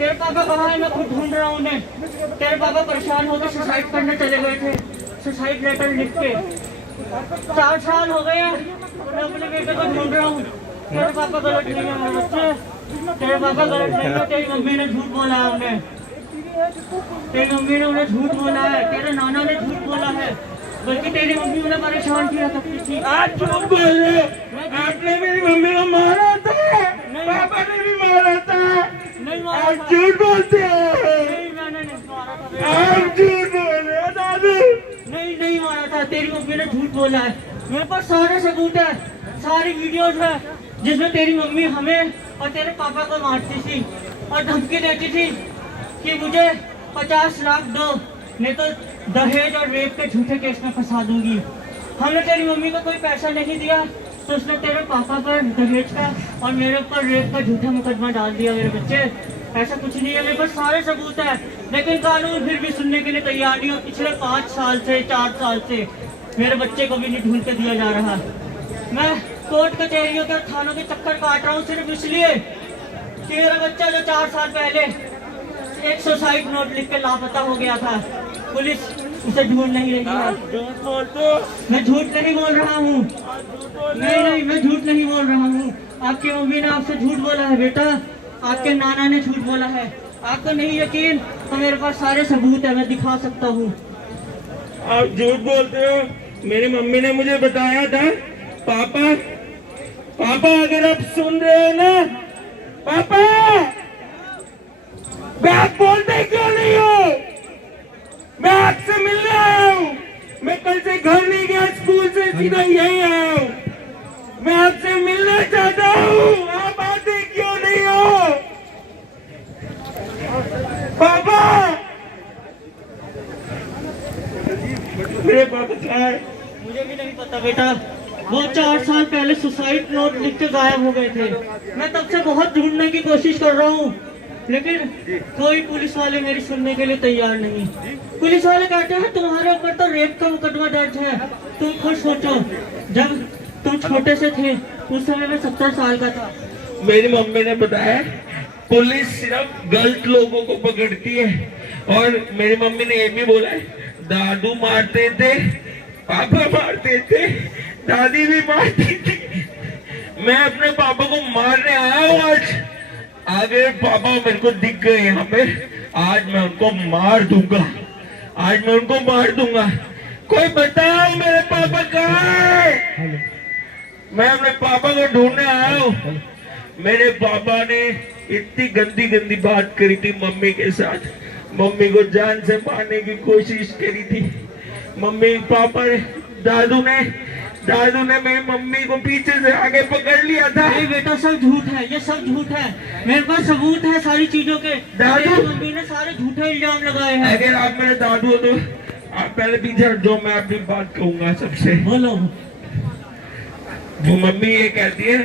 तेरे पापा कहाँ है? मैं खुद ढूंढ रहा हूँ उन्हें। तेरे पापा परेशान होकर सुसाइड करने चले गए थे, सुसाइड लेटर लिख के। 4 साल हो गए हैं, मैं अपने बेटे को ढूंढ रहा हूँ। तेरे पापा गलत नहीं है मेरे बच्चे, तेरे पापा गलत नहीं है। तेरी मम्मी ने झूठ बोला है उन्हें, तेरी मम्मी ने उन्हें झूठ बोला है, तेरे नाना ने झूठ बोला है, बल्कि तेरी मम्मी उन्हें परेशान किया करती थी। आज झूठ बोल रहे हो? आपने मेरी मम्मी को मारा था, पापा ने भी मारा था। नहीं मारा आप झूठ बोलते हो। नहीं, मैंने नहीं मारा था बेटा। आप झूठ बोल रहे हो दादू। नहीं, नहीं मारा था, तेरी मम्मी ने झूठ बोला है। मेरे पास सारे सबूत है, सारी वीडियोज है जिसमें तेरी मम्मी हमें और तेरे पापा को मारती थी और धमकी देती थी कि मुझे 50 लाख दो, नहीं तो दहेज और रेप के झूठे केस में फंसा दूंगी। हमने तेरी मम्मी को कोई पैसा नहीं दिया तो उसने तेरे पापा पर दहेज का और मेरे ऊपर रेप का झूठा मुकदमा डाल दिया। मेरे बच्चे, ऐसा कुछ नहीं है, मेरे पास सारे सबूत है, लेकिन कानून फिर भी सुनने के लिए तैयार नहीं। और पिछले 5 साल से 4 साल से मेरे बच्चे को भी नहीं ढूंढ के दिया जा रहा। मैं कोर्ट कचहरियों के थानों के चक्कर काट रहा हूँ सिर्फ इसलिए कि मेरा बच्चा जो 4 साल पहले एक सुसाइड नोट लिख के लापता हो गया था, पुलिस उसे ढूंढ नहीं रही है। झूठ बोलते हो। मैं झूठ नहीं बोल रहा हूँ, नहीं नहीं, मैं झूठ नहीं बोल रहा हूँ। आपकी मम्मी ने आपसे झूठ बोला है बेटा, आपके नाना ने झूठ बोला है। आपको नहीं यकीन तो मेरे पास सारे सबूत है, मैं दिखा सकता हूँ। आप झूठ बोलते हो। मेरी मम्मी ने मुझे बताया था। पापा, पापा अगर आप सुन रहे हो ना, पापा, मैं आप बोलते क्यों नहीं हो? मैं आपसे मिलने आया हूँ। मैं कल से घर नहीं गया, स्कूल से सीधा यही आया हूँ। मैं आपसे मिलना चाहता हूँ, आप आते क्यों नहीं हो? पापा, मेरे पापा कहाँ है? मुझे भी नहीं पता बेटा, वो 4 साल पहले सुसाइड नोट लिख के गायब हो गए थे। मैं तब से बहुत ढूंढने की कोशिश कर रहा हूँ, लेकिन कोई पुलिस वाले मेरी सुनने के लिए तैयार नहीं। पुलिस वाले कहते हैं तुम्हारे ऊपर तो रेप का मुकदमा दर्ज है। तुम खुद सोचो, जब तुम छोटे से थे उस समय मैं 70 साल का था। मेरी मम्मी ने बताया पुलिस सिर्फ गलत लोगों को पकड़ती है। और मेरी मम्मी ने ये भी बोला है, दादू मारते थे, पापा मारते थे, दादी भी मारती थी। मैं अपने पापा को मारने आया हूँ आज। आगे पापा मेरे को दिख गए यहाँ पे, आज मैं उनको मार दूंगा, आज मैं उनको मार दूंगा। कोई बताओ मेरे पापा कहाँ है? मैं अपने पापा को ढूंढने आया हूँ। मेरे पापा ने इतनी गंदी गंदी बात करी थी मम्मी के साथ, मम्मी को जान से मारने की कोशिश करी थी। मम्मी पापा ने, दादू ने मेरी मम्मी को पीछे से आगे पकड़ लिया था। नहीं बेटा, सब झूठ है, ये सब झूठ है। मेरे पास सबूत है सारी चीजों के। दादू, मम्मी ने सारे झूठे इल्जाम लगाए हैं। अगर आप मेरे दादू हो तो आप पहले पीछे हट जाओ, मैं अपनी बात कहूंगा सबसे। बोलो। वो मम्मी ये कहती है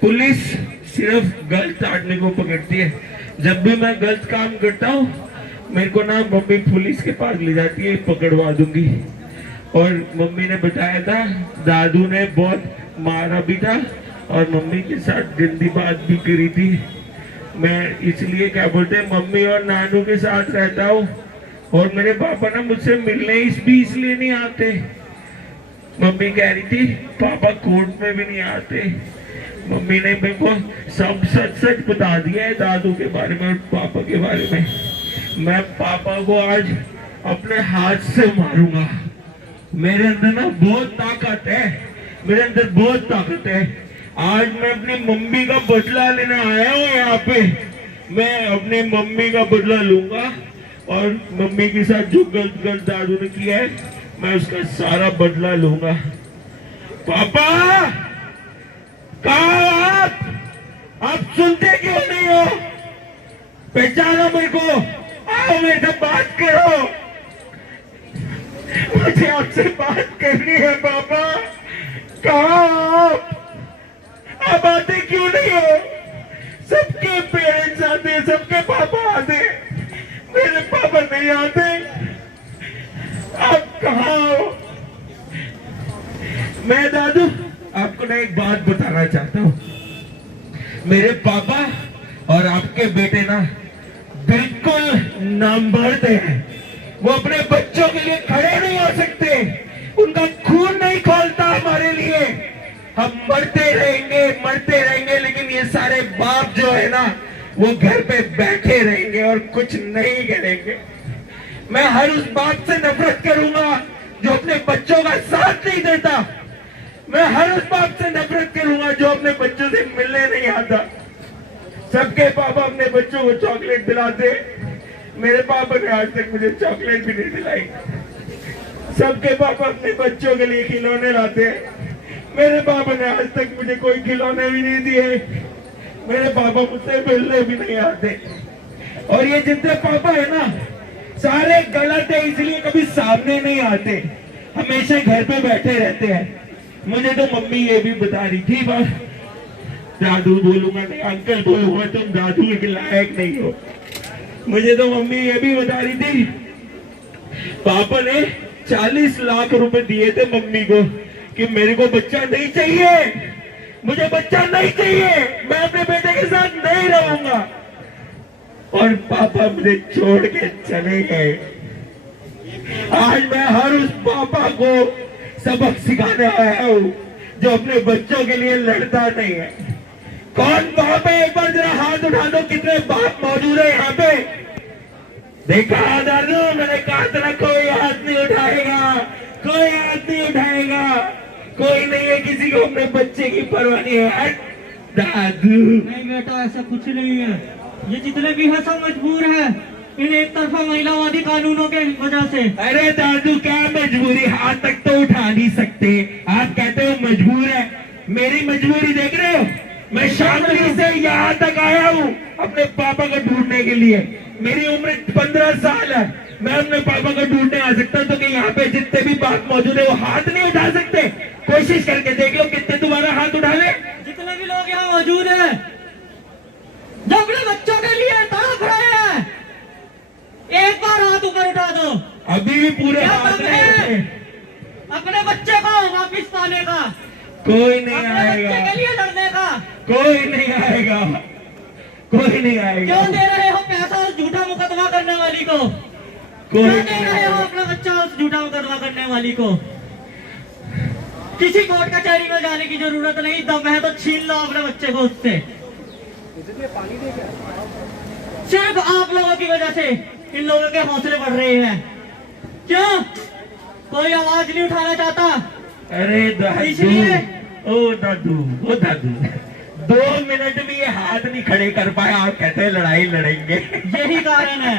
पुलिस सिर्फ गलत आदमी को पकड़ती है। जब भी मैं गलत काम करता हूँ मेरे को ना मम्मी पुलिस के पास ले जाती है, पकड़वा दूंगी। और मम्मी ने बताया था दादू ने बहुत मारा भी था और मम्मी के साथ गंदी बात भी करी थी। मैं इसलिए क्या बोलते हैं मम्मी और नानू के साथ रहता हूँ। और मेरे पापा ना मुझसे मिलने इसलिए नहीं आते। मम्मी कह रही थी पापा कोर्ट में भी नहीं आते। मम्मी ने मेरे को सब सच बता दिया है दादू के बारे में और पापा के बारे में। मैं पापा को आज अपने हाथ से मारूंगा। मेरे अंदर ना बहुत ताकत है, मेरे अंदर बहुत ताकत है। आज मैं अपनी मम्मी का बदला लेने आया हूँ यहाँ पे। मैं अपनी मम्मी का बदला लूंगा और मम्मी के साथ जो गलत दादू ने किया है मैं उसका सारा बदला लूंगा। पापा, कहाँ आप सुनते क्यों नहीं हो? पहचानो मेरे को, आओ मेरे से बात करो, मुझे आपसे बात करनी है। पापा, कहाँ आप आते क्यों नहीं हो? सबके पेरेंट्स आते, सबके पापा आते, मेरे पापा नहीं आते। आप कहाँ हो? मैं दादू आपको ना एक बात बताना चाहता हूँ। मेरे पापा और आपके बेटे ना ना मर्द हैं, वो अपने बच्चों के लिए खड़े नहीं हो सकते, उनका खून नहीं खोलता हमारे लिए। हम मरते रहेंगे, लेकिन ये सारे बाप जो है ना, वो घर पे बैठे रहेंगे और कुछ नहीं करेंगे। मैं हर उस बाप से नफरत करूंगा जो अपने बच्चों का साथ नहीं देता। मैं हर उस बाप से नफरत करूंगा जो अपने बच्चों से मिलने नहीं आता। सबके पापा अपने बच्चों को चॉकलेट दिलाते, मेरे पापा ने आज तक मुझे चॉकलेट भी नहीं दिलाई। सबके पापा अपने बच्चों के लिए खिलौने लाते हैं, मेरे पापा ने आज तक मुझे कोई खिलौने भी नहीं दिए। मेरे पापा मुझसे मिलने भी नहीं आते। और ये जितने पापा है ना, सारे गलत है, इसलिए कभी सामने नहीं आते, हमेशा घर पे बैठे रहते हैं। मुझे तो मम्मी ये भी बता रही थी, बस दादू बोलूंगा नहीं, अंकल बोलूंगा, तुम दादू के लायक नहीं हो। मुझे तो मम्मी ये भी बता रही थी, पापा ने 40 लाख रुपए दिए थे मम्मी को कि मेरे को बच्चा नहीं चाहिए, मुझे बच्चा नहीं चाहिए, मैं अपने बेटे के साथ नहीं रहूंगा। और पापा मुझे छोड़ के चले गए। आज मैं हर उस पापा को सबक सिखाने आया हूं जो अपने बच्चों के लिए लड़ता नहीं है। कौन बाप है, एक बार जरा हाथ उठा दो, कितने बाप मौजूद है यहाँ पे? देखा दादू, मैंने कहा था कोई हाथ नहीं उठाएगा, कोई हाथ नहीं उठाएगा, कोई नहीं है, किसी को अपने बच्चे की परवाह नहीं है। दादू नहीं बेटा, ऐसा कुछ नहीं है। ये जितने भी है सब मजबूर है इन एक तरफा महिलावादी कानूनों के वजह से। अरे दादू, क्या मजबूरी, हाथ तक तो उठा नहीं सकते, आप कहते हो मजबूर है। मेरी मजबूरी देख रहे हो, मैं शामली से यहाँ तक आया हूँ अपने पापा को ढूंढने के लिए। मेरी उम्र 15 साल है, मैं अपने पापा को ढूंढने आ सकता हूँ, तो कि यहाँ पे जितने भी बाप मौजूद है वो हाथ नहीं उठा सकते? कोशिश करके देख लो, कितने तुम्हारा हाथ उठा ले। जितने भी लोग यहाँ मौजूद हैं जो अपने बच्चों के लिए तड़प रहे हैं, एक बार हाथ ऊपर उठा दो। अभी भी पूरे हाथ नहीं उठे। अपने बच्चे को वापिस पाने का, कोई नहीं अपने आएगा, बच्चे के लिए लड़ने का। कोई नहीं आएगा, कोई नहीं आएगा। क्यों दे रहे हो पैसा उस झूठा मुकदमा करने वाली को? कोई क्यों नहीं दे रहे हो आएगा। अपना बच्चा उस झूठा मुकदमा करने वाली को? किसी कोर्ट कचहरी में जाने की जरूरत नहीं, दम है तो छीन लो अपने बच्चे को उससे। सिर्फ आप लोगों की वजह से इन लोगों के हौसले बढ़ रहे हैं। क्यों? कोई आवाज नहीं उठाना चाहता। अरे दादू, इसलिए ओ दादू, 2 मिनट भी ये हाथ नहीं खड़े कर पाए, आप कहते हैं लड़ाई लड़ेंगे। यही कारण है,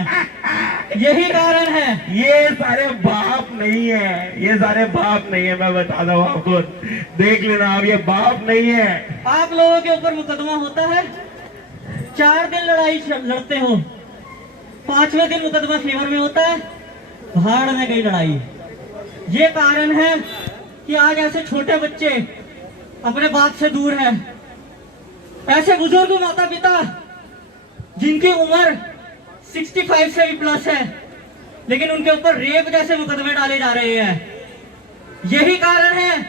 यही कारण है। ये सारे बाप नहीं है, ये सारे बाप नहीं है, मैं बता रहा हूँ आपको, देख लेना आप, ये बाप नहीं है। आप लोगों के ऊपर मुकदमा होता है, 4 दिन लड़ाई लड़ते हो, 5वें दिन मुकदमा फेवर में होता है, भाड़ में गई लड़ाई। ये कारण है कि आज ऐसे छोटे बच्चे अपने बाप से दूर हैं। ऐसे बुजुर्ग माता पिता जिनकी उम्र 65 से भी प्लस है, लेकिन उनके ऊपर रेप जैसे मुकदमे डाले जा रहे हैं। यही कारण है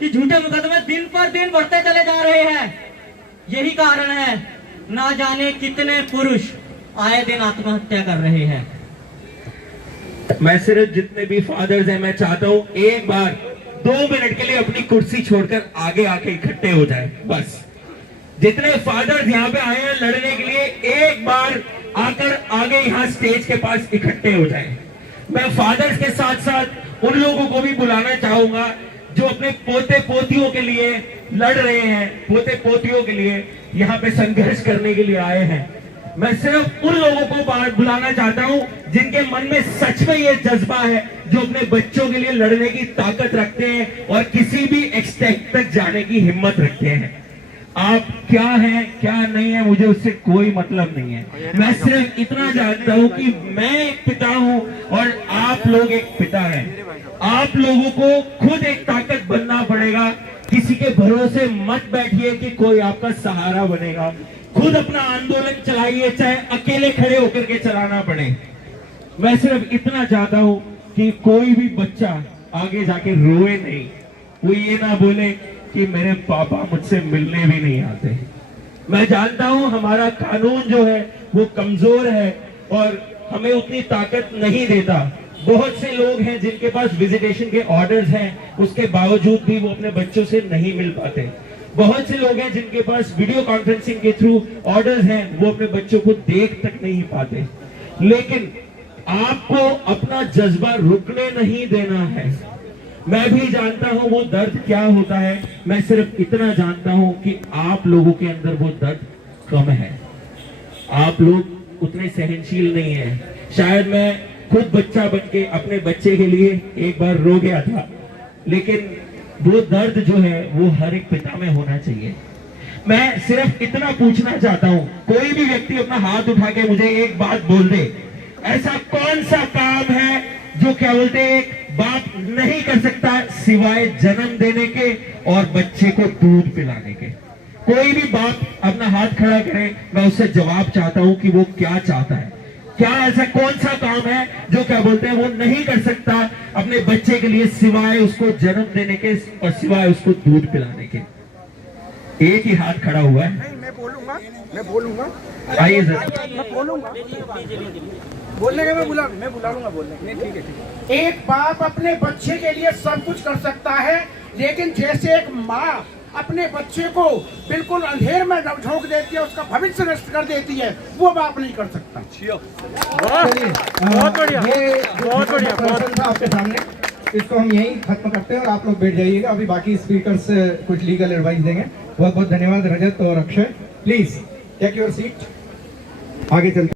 कि झूठे मुकदमे दिन पर दिन बढ़ते चले जा रहे हैं। यही कारण है ना जाने कितने पुरुष आए दिन आत्महत्या कर रहे हैं। मैं सिर्फ जितने भी फादर्स हैं, मैं चाहता हूँ एक बार 2 मिनट के लिए अपनी कुर्सी छोड़कर आगे आके इकट्ठे हो जाए। बस जितने फादर्स यहाँ पे आए हैं लड़ने के लिए, एक बार आकर आगे यहाँ स्टेज के पास इकट्ठे हो जाए। मैं फादर्स के साथ साथ उन लोगों को भी बुलाना चाहूंगा जो अपने पोते पोतियों के लिए लड़ रहे हैं, पोते पोतियों के लिए यहाँ पे संघर्ष करने के लिए आए हैं। मैं सिर्फ उन लोगों को बुलाना चाहता हूँ जिनके मन में सच में ये जज्बा है, जो अपने बच्चों के लिए लड़ने की ताकत रखते हैं और किसी भी एक्सटेंट तक जाने की हिम्मत रखते हैं। आप क्या हैं क्या नहीं है मुझे उससे कोई मतलब नहीं है। मैं सिर्फ इतना जानता हूँ कि मैं एक पिता हूँ और आप लोग एक पिता हैं। आप लोगों को खुद एक ताकत बनना पड़ेगा। किसी के भरोसे मत बैठिए कि कोई आपका सहारा बनेगा। खुद अपना आंदोलन चलाइए, चाहे अकेले खड़े होकर के चलाना पड़े। मैं सिर्फ इतना चाहता हूँ कि कोई भी बच्चा आगे जाके रोए नहीं, वो ये ना बोले कि मेरे पापा मुझसे मिलने भी नहीं आते। मैं जानता हूं हमारा कानून जो है वो कमजोर है और हमें उतनी ताकत नहीं देता। बहुत से लोग हैं जिनके पास विजिटेशन के ऑर्डर्स हैं, उसके बावजूद भी वो अपने बच्चों से नहीं मिल पाते। बहुत से लोग हैं जिनके पास वीडियो कॉन्फ्रेंसिंग के थ्रू ऑर्डर्स हैं, वो अपने बच्चों को देख तक नहीं पाते। लेकिन आपको अपना जज्बा रुकने नहीं देना है। मैं भी जानता हूं वो दर्द क्या होता है, मैं सिर्फ इतना जानता हूं कि आप लोगों के अंदर वो दर्द कम है। आप लोग उतने सहनशील नहीं हैं। शायद मैं खुद बच्चा बनके अपने बच्चे के लिए एक बार रो गया था, लेकिन वो दर्द जो है वो हर एक पिता में होना चाहिए। मैं सिर्फ इतना पूछना चाहता हूं, कोई भी व्यक्ति अपना हाथ उठा के मुझे एक बात बोल दे, ऐसा कौन सा काम है जो क्या बोलते एक बाप नहीं कर सकता सिवाय जन्म देने के और बच्चे को दूध पिलाने के। कोई भी बाप अपना हाथ खड़ा करे, मैं उससे जवाब चाहता हूं कि वो क्या चाहता है। क्या ऐसा कौन सा काम है जो क्या बोलते हैं वो नहीं कर सकता अपने बच्चे के लिए सिवाय उसको जन्म देने के और सिवाय उसको दूध पिलाने के। एक ही हाथ खड़ा हुआ है। नहीं, मैं बोलूंगा आइए सर, मैं बोलूंगा बोलने का मैं बुला लूंगा बोलने। ठीक है। एक बाप अपने बच्चे के लिए सब कुछ कर सकता है, लेकिन जैसे एक माँ अपने बच्चे को बिल्कुल अंधेर में झोंक देती है, उसका भविष्य नष्ट कर देती है, वो बाप नहीं कर सकता। बहुत बढ़िया, बहुत बढ़िया प्रश्न था आपके सामने। इसको हम यहीं खत्म करते हैं और आप लोग बैठ जाइएगा। अभी बाकी स्पीकर्स कुछ लीगल एडवाइस देंगे। बहुत बहुत धन्यवाद रजत और Akshay. Please take your seat. आगे चलते